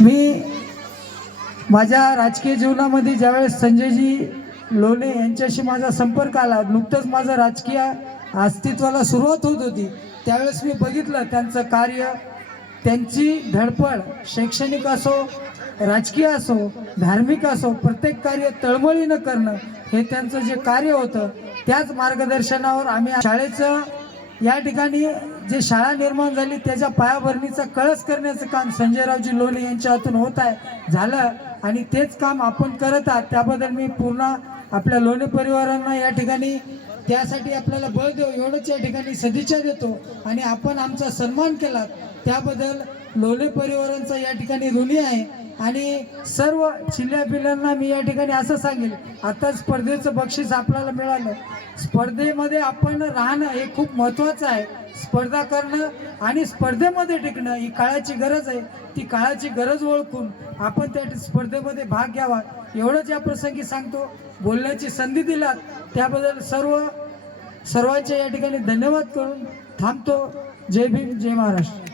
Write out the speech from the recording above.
मी माझ्या राजकीय जीवनामध्ये ज्यावेळेस संजयजी लोणे यांच्याशी माझा संपर्क आला नुकतंच माझं राजकीय अस्तित्वाला सुरुवात होत होती त्यावेळेस मी बघितलं त्यांचं कार्य त्यांची धडपड शैक्षणिक असो राजकीय असो धार्मिक असो प्रत्येक कार्य तळमळीनं करणं हे त्यांचं जे कार्य होतं त्याच मार्गदर्शनावर आम्ही शाळेचं या ठिकाणी जे शाळा निर्माण झाली त्याच्या पायाभरणीचा कळस करण्याचं काम संजयरावजी लोणे यांच्या हातून होत आहे झालं. आणि तेच काम आपण करत आहात. त्याबद्दल मी पूर्ण आपल्या लोणे परिवारांना या ठिकाणी त्यासाठी आपल्याला बळ देऊ एवढंच या ठिकाणी सदिच्छा देतो. आणि आपण आमचा सन्मान केला त्याबद्दल लोणे परिवारांचा या ठिकाणी ऋणी आहे. आणि सर्व चिल्ल्या पिल्ल्यांना मी या ठिकाणी असं सांगेल आता स्पर्धेचं बक्षीस आपल्याला मिळालं. स्पर्धेमध्ये आपण राहणं हे खूप महत्त्वाचं आहे. स्पर्धा करणं आणि स्पर्धेमध्ये टिकणं ही काळाची गरज आहे. ती काळाची गरज ओळखून आपण त्या स्पर्धेमध्ये भाग घ्यावा. एवढंच या प्रसंगी सांगतो. बोलण्याची संधी दिलात. त्याबद्दल सर्व सर्वांचे या ठिकाणी धन्यवाद करून थांबतो. जय भीम जय महाराष्ट्र.